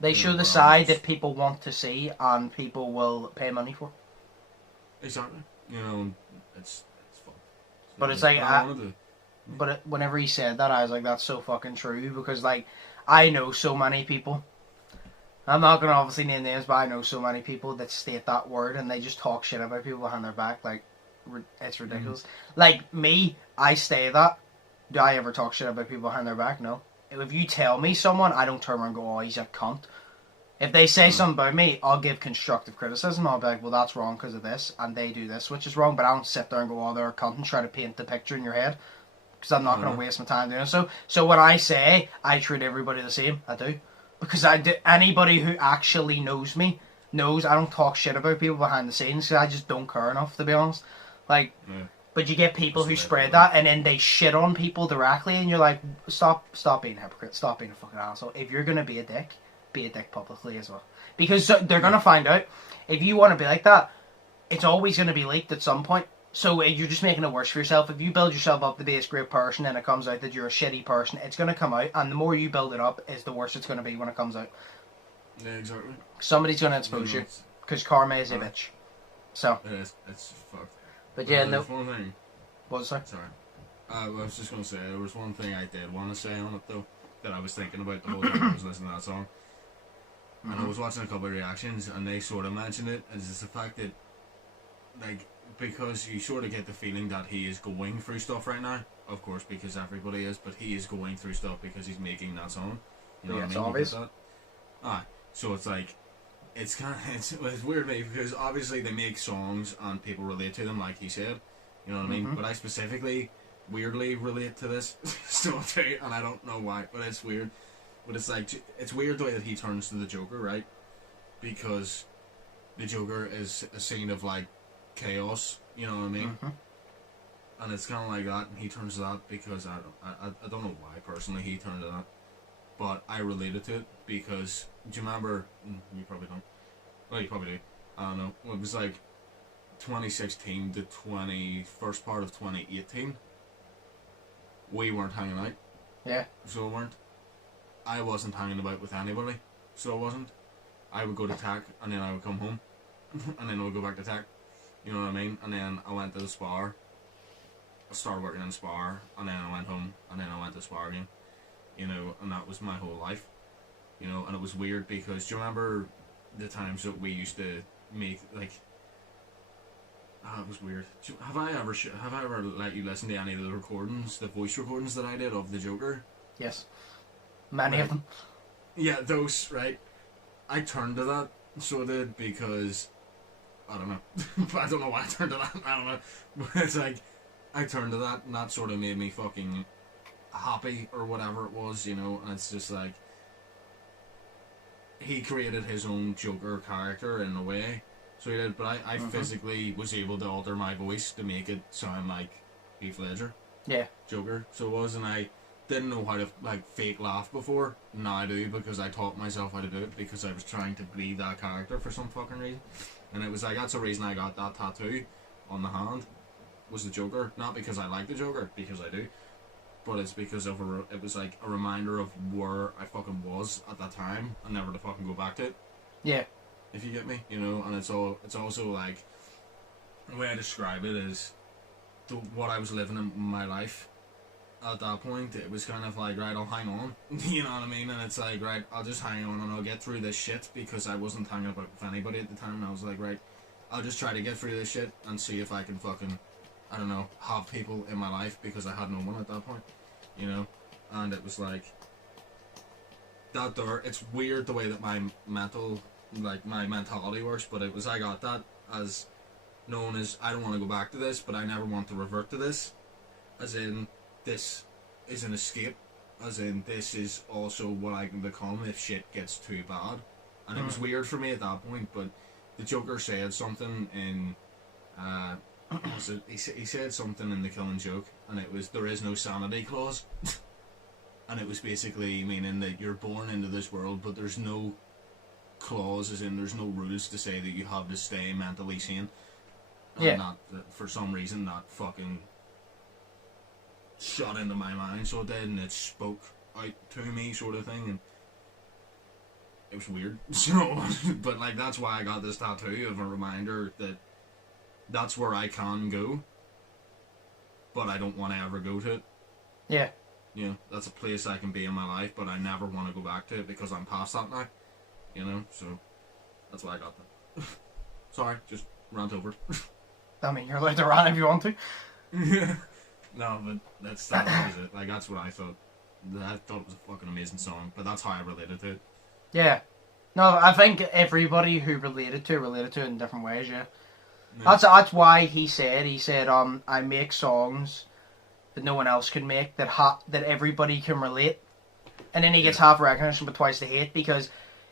They show the side that people want to see and people will pay money for. Exactly. You know, it's fun. But it's like, whenever he said that, I was like, that's so fucking true, because like, I know so many people, I'm not going to obviously name names, but I know so many people that state that word and they just talk shit about people behind their back, like, it's ridiculous. Like, me, I say that. Do I ever talk shit about people behind their back? No. If you tell me someone, I don't turn around and go, oh, he's a cunt. If they say something about me, I'll give constructive criticism. I'll be like, well, that's wrong because of this, and they do this, which is wrong, but I don't sit there and go, oh, they're a cunt, and try to paint the picture in your head, because I'm not going to waste my time doing so. So when I say I treat everybody the same, I do. Because anybody who actually knows me knows I don't talk shit about people behind the scenes, because I just don't care enough, to be honest. Like, but you get people who spread that, and then they shit on people directly, and you're like, stop being a hypocrite, stop being a fucking asshole. If you're going to be a dick publicly as well. Because they're going to find out, if you want to be like that, it's always going to be leaked at some point. So you're just making it worse for yourself. If you build yourself up to be a great person and it comes out that you're a shitty person, it's going to come out, and the more you build it up, is the worse it's going to be when it comes out. Yeah, exactly. Somebody's going to expose you, because karma is a bitch. So. It is. It's fucked. But yeah, there's one thing. What was that? Sorry. I was just going to say, there was one thing I did want to say on it, though. that I was thinking about the whole time I was listening to that song. And I was watching a couple of reactions, and they sort of mentioned it as just the fact that, like, because you sort of get the feeling that he is going through stuff right now. Of course, because everybody is, but he is going through stuff because he's making that song. You know what I mean? It's obvious. So it's like, it's kind of it's weird to me because obviously they make songs and people relate to them, like he said. You know what I mean? But I specifically, weirdly relate to this still too, and I don't know why, but it's weird. But it's like, it's weird the way that he turns to the Joker, right? Because the Joker is a scene of like chaos. You know what I mean? And it's kind of like that, and he turns to that because I don't know why personally he turned to that, but I related to it because do you remember? You probably don't. Well, you probably do. I don't know. Well, it was like 2016 to first part of 2018. We weren't hanging out. Yeah. So we weren't. I wasn't hanging about with anybody, so I wasn't. I would go to TAC, and then I would come home, and then I would go back to TAC. You know what I mean? And then I went to the Spar. I started working in the Spar, and then I went home, and then I went to the Spar again. You know, and that was my whole life. You know, and it was weird because do you remember the times that we used to make like? It was weird. Have I ever let you listen to any of the recordings, the voice recordings that I did of the Joker? Yes. Many of them. Yeah, those, right? I turned to that, so I did, because I don't know. I don't know why I turned to that. I don't know. But it's like, I turned to that, and that sort of made me fucking happy, or whatever it was, you know, and it's just like, he created his own Joker character in a way, so he did, but I physically was able to alter my voice to make it sound like Heath Ledger. Yeah. Joker, so it was, and I didn't know how to, like, fake laugh before. Now I do, because I taught myself how to do it, because I was trying to be that character for some fucking reason. And it was like, that's the reason I got that tattoo on the hand, was the Joker. Not because I like the Joker, because I do, but it's because of it was like a reminder of where I fucking was at that time, and never to fucking go back to it. Yeah. If you get me, you know, and it's also like, the way I describe it is, what I was living in my life. At that point, it was kind of like, right, I'll hang on, you know what I mean, and it's like, right, I'll just hang on and I'll get through this shit, because I wasn't hanging about with anybody at the time, and I was like, right, I'll just try to get through this shit and see if I can fucking, I don't know, have people in my life, because I had no one at that point, you know, and it was like, that door, it's weird the way that my mentality works, but it was, I got that as known as, I don't want to go back to this, but I never want to revert to this, as in, this is an escape, as in this is also what I can become if shit gets too bad. And it was weird for me at that point, but the Joker said something in he said something in The Killing Joke, and it was, there is no sanity clause. And it was basically meaning that you're born into this world, but there's no clause, as in there's no rules to say that you have to stay mentally sane, and not, for some reason, not fucking shot into my mind, so it did, and it spoke out to me, sort of thing, and it was weird. So, but like, that's why I got this tattoo, of a reminder that that's where I can go, but I don't want to ever go to it. Yeah. You know, that's a place I can be in my life, but I never want to go back to it, because I'm past that now, you know, so that's why I got that. Sorry, just rant over. I mean, you're allowed to rant if you want to. No, but that was it. Like, that's what I thought. I thought it was a fucking amazing song, but that's how I related to it. Yeah. No, I think everybody who related to it in different ways, yeah. That's why he said, I make songs that no one else can make, that everybody can relate. And then he gets half recognition but twice the hate, because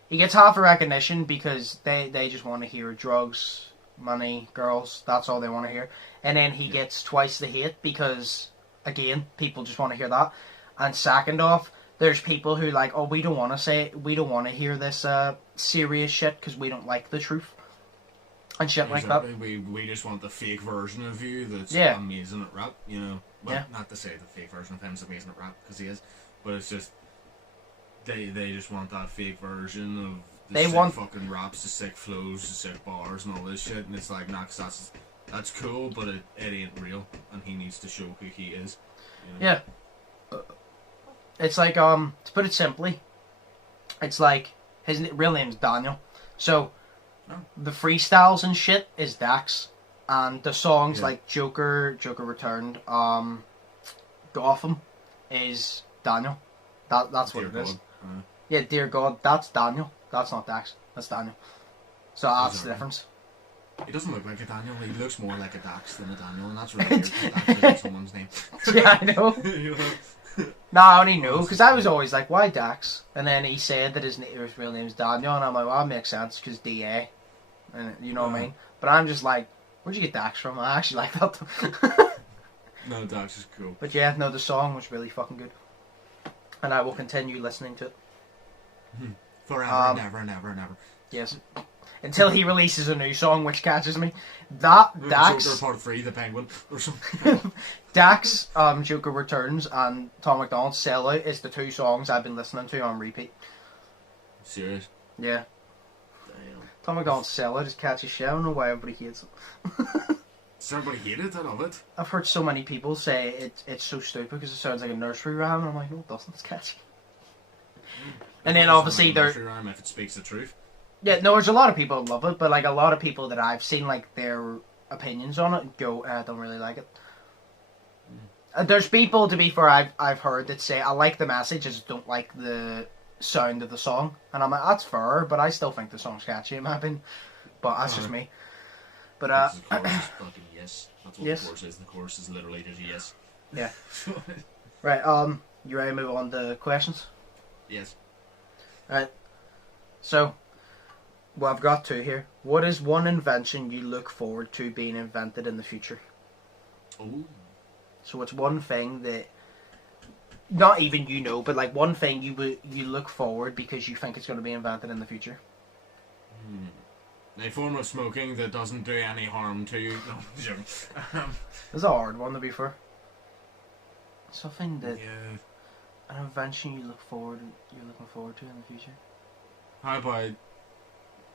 he gets half the recognition because they just want to hear drugs, money, girls, that's all they want to hear. And then he gets twice the hate because, again, people just want to hear that. And second off, there's people who like, oh, we don't want to hear this serious shit because we don't like the truth. And shit like that. We just want the fake version of you that's amazing at rap, you know. Well, not to say the fake version of him is amazing at rap, because he is. But it's just, they just want that fake version of the fucking raps, the sick flows, the sick bars, and all this shit. And it's like, nah, cause that's cool, but it ain't real. And he needs to show who he is. You know? Yeah. It's like, to put it simply, it's like, his real name's Daniel. So, the freestyles and shit is Dax. And the songs like Joker Returned, Gotham is Daniel. That's what it is. Yeah, Dear God, that's Daniel. That's not Dax. That's Daniel. So that's the difference. He doesn't look like a Daniel. He looks more like a Dax than a Daniel, and that's really weird. That's really someone's name. Yeah, I know. No, I only knew because I was always like, "Why Dax?" And then he said that his real name's Daniel, and I'm like, "Well, that makes sense because DA," and you know what I mean. But I'm just like, "Where'd you get Dax from?" I actually like that. No, Dax is cool. But yeah, no, the song was really fucking good, and I will continue listening to it forever, never. Yes. Until he releases a new song, which catches me. Dax... Joker Part 3, The Penguin, or something. Dax, Joker Returns, and Tom MacDonald's Sell Out is the two songs I've been listening to on repeat. Serious? Yeah. Damn. Tom MacDonald's Sell Out is catchy shit. I don't know why everybody hates it. Does everybody hate it? I love it. I've heard so many people say it's so stupid because it sounds like a nursery rhyme, and I'm like, no, it doesn't. It's catchy. And then obviously there... nursery rhyme if it speaks the truth. Yeah, no, there's a lot of people that love it, but like a lot of people that I've seen, like their opinions on it go, I don't really like it. There's people, to be fair, I've heard that say I like the message, I just don't like the sound of the song, and I'm like, that's fair, but I still think the song's catchy in my opinion. But that's just me. But the chorus is fucking yes. That's what yes. The chorus is. The chorus is literally just yes. Yeah. Right. You ready to move on to questions? Yes. Right. So. Well, I've got two here. What is one invention you look forward to being invented in the future? Oh. So it's one thing that, not even you know, but like one thing you look forward because you think it's going to be invented in the future. A form of smoking that doesn't do any harm to you. No, It's a hard one to be fair. Something that an invention you're looking forward to in the future. How about?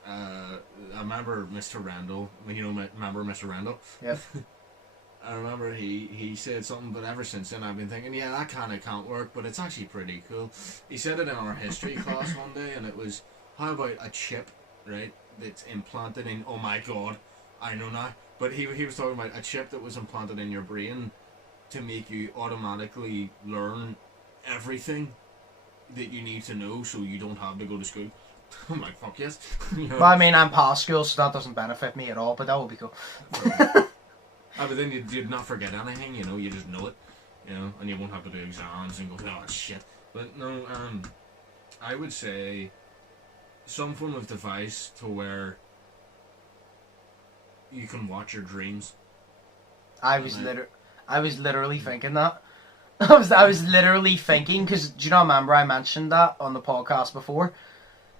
I remember Mr. Randall. Remember Mr. Randall? Yeah. I remember he said something, but ever since then I've been thinking, yeah, that kind of can't work, but it's actually pretty cool. He said it in our history class one day, and it was, how about a chip, right, that's implanted in, oh my god, I know now, but he was talking about a chip that was implanted in your brain to make you automatically learn everything that you need to know so you don't have to go to school. I'm like, fuck yes. Well, I mean, I'm past school, so that doesn't benefit me at all, but that would be cool. But then you'd not forget anything, you just know it, and you won't have to do exams and go, oh, shit. But no, I would say some form of device to where you can watch your dreams. I was literally thinking that. I was literally thinking, because do you not remember I mentioned that on the podcast before?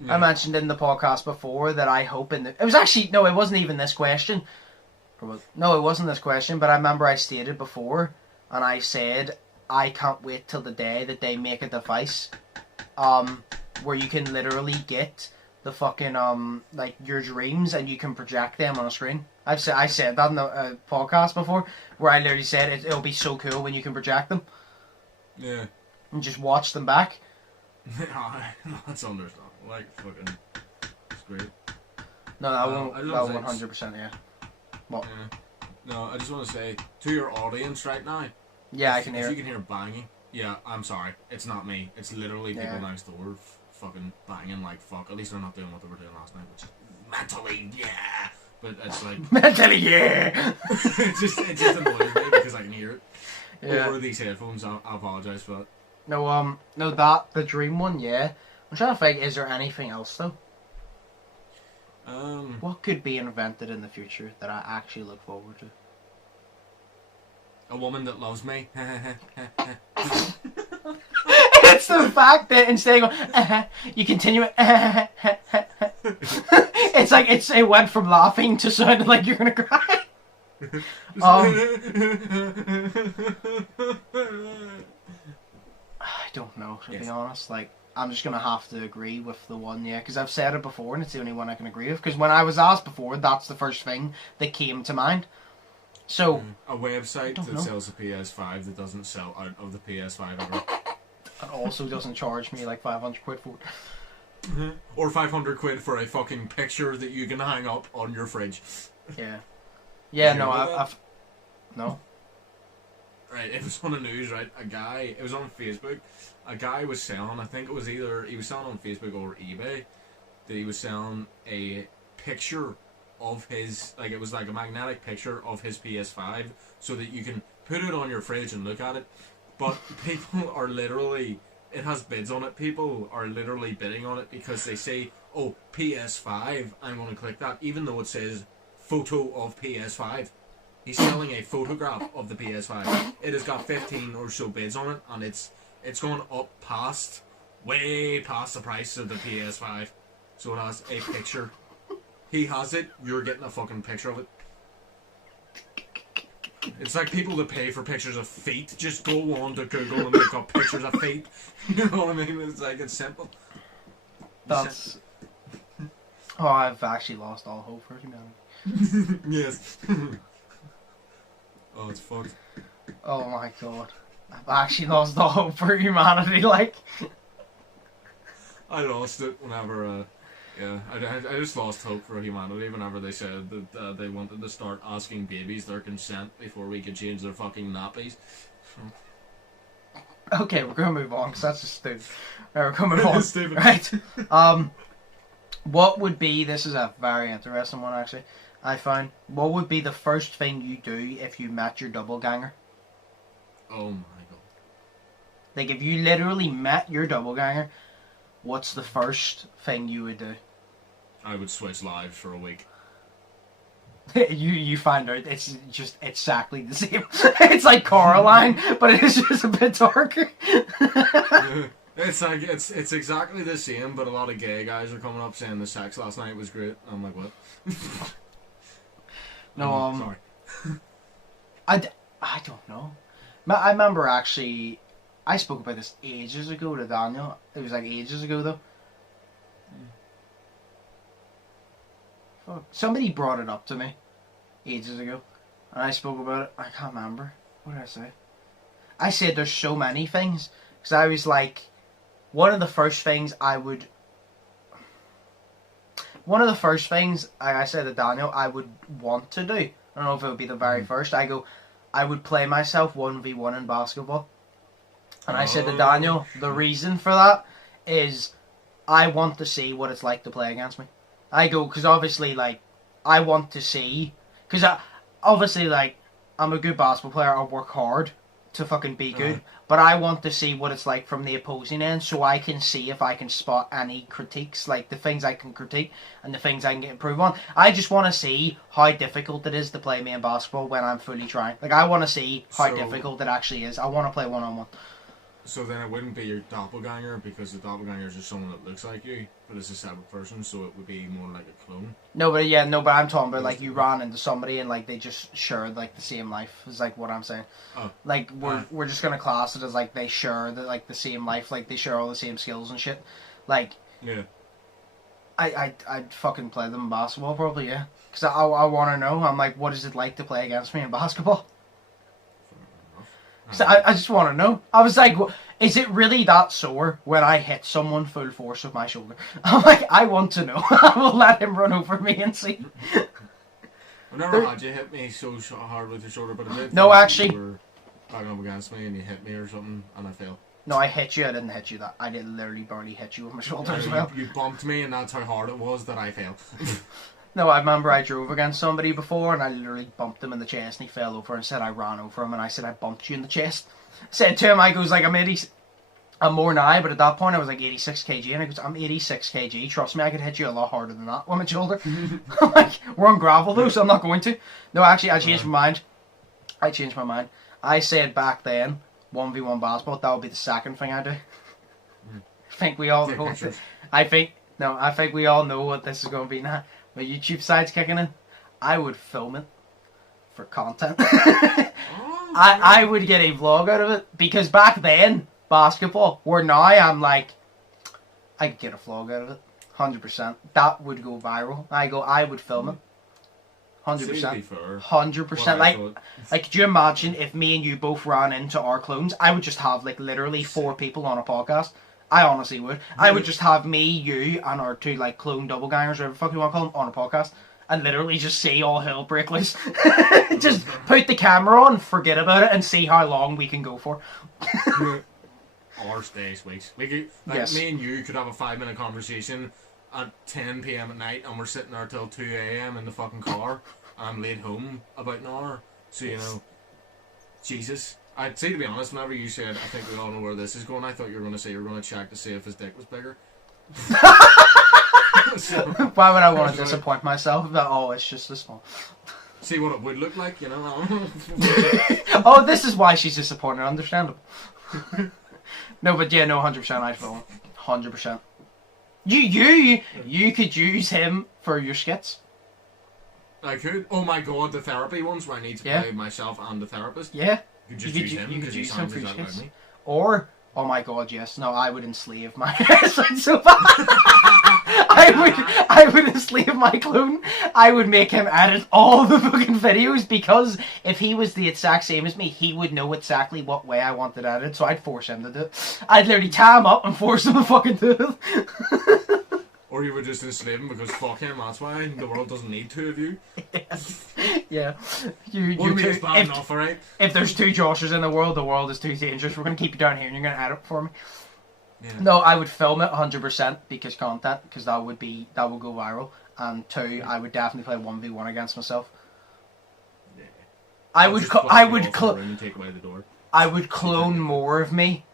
Yeah. I mentioned in the podcast before that I hope it was actually, no, it wasn't even this question. No, it wasn't this question, but I remember I stated before, and I said, I can't wait till the day that they make a device, where you can literally get the fucking, like, your dreams, and you can project them on a screen. I said that in the podcast before, where I literally said it'll be so cool when you can project them. Yeah. And just watch them back. That's understandable. Like, fucking, it's great. No, that won't 100%, yeah. What? Yeah. No, I just want to say, to your audience right now. Yeah, I can hear it. If you can hear banging, yeah, I'm sorry. It's not me. It's literally people next door fucking banging like fuck. At least they're not doing what they were doing last night, which is mentally, yeah. But it's like... mentally, yeah! it just annoys me because I can hear it. Yeah. Over these headphones, I apologise for that. No, the dream one, yeah. I'm trying to think, is there anything else though? What could be invented in the future that I actually look forward to? A woman that loves me. It's the fact that instead of going, you continue it's like it went from laughing to sounding like you're gonna cry. I don't know, to be honest. Like, I'm just going to have to agree with the one, yeah, because I've said it before and it's the only one I can agree with. Because when I was asked before, that's the first thing that came to mind. So... a website that sells a PS5 that doesn't sell out of the PS5 ever. and also doesn't charge me like 500 quid for it. Mm-hmm. Or 500 quid for a fucking picture that you can hang up on your fridge. Yeah. Yeah, no, I've... No. Right, it was on the news, right? It was on Facebook. A guy was selling, I think it was either, he was selling on Facebook or eBay, that he was selling a picture of his, like it was like a magnetic picture of his PS5, so that you can put it on your fridge and look at it. But people are literally, it has bids on it, people are literally bidding on it because they say, oh, PS5, I'm going to click that, even though it says photo of PS5. He's selling a photograph of the PS5. It has got 15 or so bids on it, and it's gone up way past the price of the PS5. So it has a picture. He has it, you're getting a fucking picture of it. It's like people that pay for pictures of feet. Just go on to Google and look up pictures of feet. You know what I mean? It's like, it's simple. That's... Oh, I've actually lost all hope for humanity. Yes. Oh, it's fucked. Oh my god. I've actually lost all hope for humanity, like... I lost it whenever, yeah, I just lost hope for humanity whenever they said that they wanted to start asking babies their consent before we could change their fucking nappies. Okay, we're gonna move on, because that's just stupid. Right, we're gonna move on. Stupid. Right. What would be... This is a very interesting one, actually. I found. What would be the first thing you do if you met your doppelganger? Oh my god. Like, if you literally met your doppelganger, what's the first thing you would do? I would switch lives for a week. you find out it's just exactly the same. It's like Coraline, but it's just a bit darker. It's like, it's exactly the same, but a lot of gay guys are coming up saying the sex last night was great. I'm like, what? No, sorry. I don't know. I remember actually, I spoke about this ages ago to Daniel. It was like ages ago though. Somebody brought it up to me ages ago, and I spoke about it. I can't remember. What did I say? I said there's so many things, because I was like, one of the first things I said to Daniel I would want to do, I don't know if it would be the very first, I would play myself 1v1 in basketball. And I said to Daniel, the reason for that is I want to see what it's like to play against me. Because obviously, like, I want to see, because obviously, like, I'm a good basketball player, I work hard to fucking be good, but I want to see what it's like from the opposing end, so I can see if I can spot any critiques, like the things I can critique and the things I can get improved on. I just want to see how difficult it is to play me in basketball when I'm fully trying. Like, I want to see how difficult it actually is. I want to play one-on-one. So then it wouldn't be your doppelganger, because the doppelganger is just someone that looks like you, but it's a separate person, so it would be more like a clone. No, but I'm talking about, like, you ran into somebody and, like, they just shared, like, the same life, is, like, what I'm saying. Oh. Like, we're just gonna class it as, like, they share, like, the same life, like, they share all the same skills and shit. Like, yeah. I'd fucking play them in basketball, probably, yeah. Because I want to know, I'm like, what is it like to play against me in basketball? So I just want to know. I was like, is it really that sore when I hit someone full force with my shoulder? I'm like, I want to know. I will let him run over me and see. I've never had you hit me so hard with your shoulder, but I did. No, actually. You were backing up against me and you hit me or something, and I fell. No, I hit you. I didn't hit you. I did literally barely hit you with my shoulder as well. You bumped me, and that's how hard it was that I fell. No, I remember I drove against somebody before and I literally bumped him in the chest and he fell over and said I ran over him and I said I bumped you in the chest. I said to him, I goes like, I'm more now, but at that point I was like 86 kg and I goes, I'm 86 kg, trust me, I could hit you a lot harder than that with my shoulder. I'm like, we're on gravel though, so I'm not going to. No, actually, I changed my mind. I said back then, 1v1 basketball, that would be the second thing I do. I think we all know I think we all know what this is going to be now. My YouTube side's kicking in. I would film it for content. I would get a vlog out of it, because back then, basketball, where now I'm like, I could get a vlog out of it, 100%. That would go viral. I would film it. 100%. 100%. Like, could you imagine if me and you both ran into our clones? I would just have, like, literally 4 people on a podcast. I honestly would. I would just have me, you, and our 2, like, clone doppelgangers, whatever the fuck you want to call them, on a podcast. And literally just see all hell break loose. Just put the camera on, forget about it, and see how long we can go for. Hours, days, weeks. We could, me and you could have a 5-minute conversation at 10 p.m. at night, and we're sitting there till 2 a.m. in the fucking car. I'm late home about an hour. So, you know, Jesus. I'd say, to be honest, whenever you said, I think we all know where this is going, I thought you were going to say you were going to check to see if his dick was bigger. So, why would I want to disappoint myself? That, oh, it's just this small. See what it would look like, you know? Oh, this is why she's disappointed. Understandable. No, but yeah, no, 100% I'd film. 100%. You could use him for your skits. I could. Oh my god, the therapy ones where I need to play myself and the therapist. Yeah. You could just use him because he sounds exactly like me. Or, oh my god, yes. No, I would enslave my so bad. I would enslave my clone. I would make him edit all the fucking videos, because if he was the exact same as me, he would know exactly what way I wanted edited, so I'd force him to do it. I'd literally tie him up and force him to fucking do it. Or you would just enslave him because fuck him, that's why the world doesn't need 2 of you. Yeah. It's bad enough, alright? If there's 2 Joshes in the world is too dangerous. We're going to keep you down here and you're going to edit for me. Yeah. No, I would film it 100% because content, because that would go viral. And 2, I would definitely play 1v1 against myself. Yeah. I would clone more of me,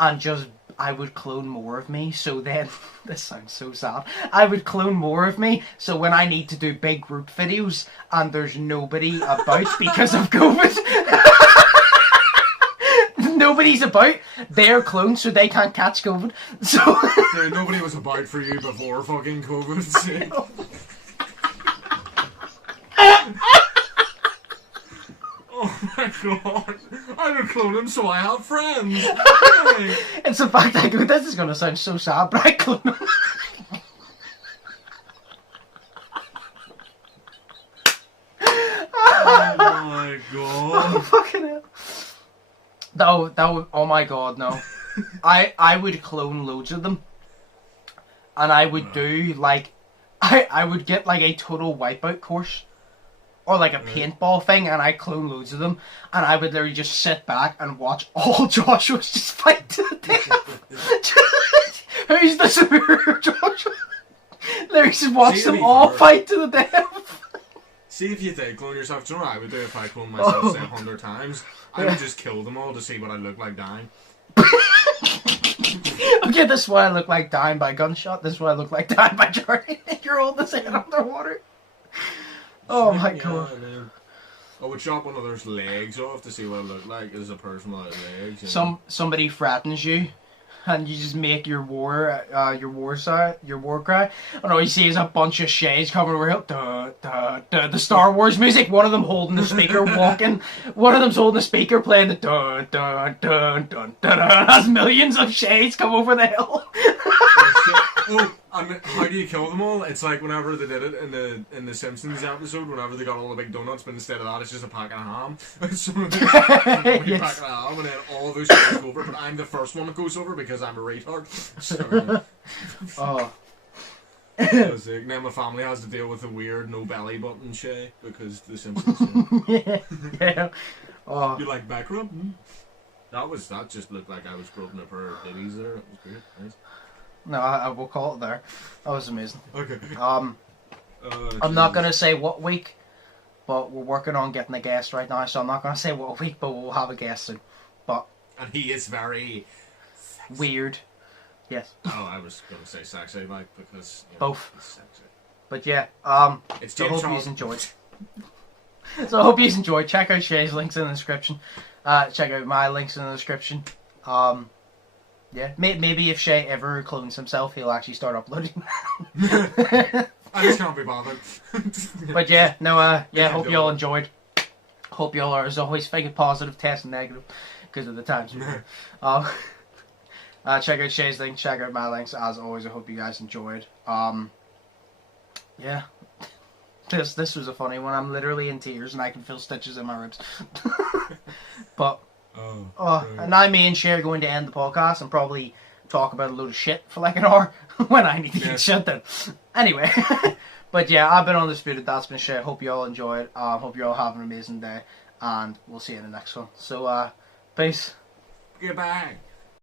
and just I would clone more of me. So then, this sounds so sad. I would clone more of me, so when I need to do big group videos and there's nobody about because of COVID. Nobody's about. They're cloned, so they can't catch COVID. So nobody was about for you before fucking COVID. Oh my god! I would clone him so I have friends. It's the fact I go. This is gonna sound so sad, but I clone him. Oh my god! Oh fucking hell! That would, oh my god, no. I would clone loads of them. And I would do, like, I would get, like, a total wipeout course. Or, like, a paintball thing, and I clone loads of them. And I would literally just sit back and watch all Joshua's just fight to the death. Who's the superior Joshua? Literally just watch them all fight to the death. See if you did clone yourself. Do you know what I would do if I cloned myself, say, 100 times? I would just kill them all to see what I look like dying. Okay, this is what I look like dying by gunshot. This is what I look like dying by journey. You're all the same underwater. Oh my god. I would chop one of those legs off to see what I look like as a person without legs. You know? Somebody threatens you, and you just make your war cry. And all you see is a bunch of Sheas coming over here. Duh, duh, duh, the Star Wars music. One of them holding the speaker, walking. One of them's holding the speaker, playing the dun dun dun dun dun. As millions of Sheas come over the hill. Oh, and how do you kill them all? It's like whenever they did it in the Simpsons episode, whenever they got all the big donuts, but instead of that, it's just a pack of ham. So yes. Pack of ham, and then all those guys go over. But I'm the first one that goes over because I'm a retard. So, oh. Then my family has to deal with a weird no belly button Shay because the Simpsons. Yeah. Oh. You like back rub? That just looked like I was groping a pair of ditties there. That was great. Nice. No, I will call it there. That was amazing. Okay. I'm not gonna say what week, but we're working on getting a guest right now, so I'm not gonna say what week, but we'll have a guest soon. And he is very weird. Yes. Oh, I was gonna say sexy, like, because both. He's sexy. But yeah, it's so I hope you enjoyed. So I hope you enjoyed. Check out Shay's links in the description. Check out my links in the description. Yeah, maybe if Shay ever clones himself, he'll actually start uploading. I just can't be bothered. But yeah, no, hope you all enjoyed. Hope you all are, as always, thinking positive, testing negative, because of the times. Check out Shay's link, check out my links. As always, I hope you guys enjoyed. Yeah. This was a funny one. I'm literally in tears and I can feel stitches in my ribs. But and now me and Shay are going to end the podcast and probably talk about a load of shit for like an hour when I need to get shut down. Anyway, but yeah, I've been Undisputed. That's been Shay. Hope you all enjoyed. Hope you all have an amazing day, and we'll see you in the next one. So peace. Goodbye.